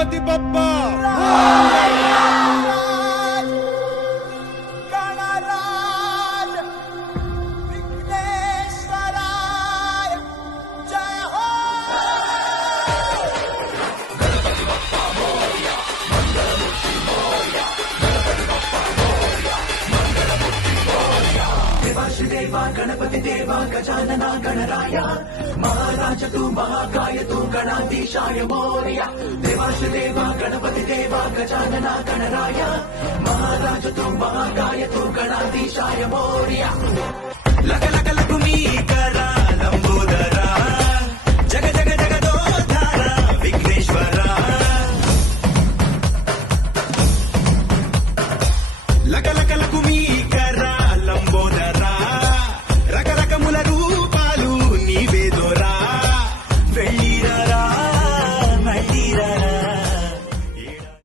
गणपति बप्पा देवा गणपति देवा गजानना गणराय महाराज तू महाकाय तू गणाधीशाय मोरया देवाशदेवा गणपति देवा गजानना गणराय महाराज तू महाकाय तू गणाधीशाय मोरया लग लग लगुनी कर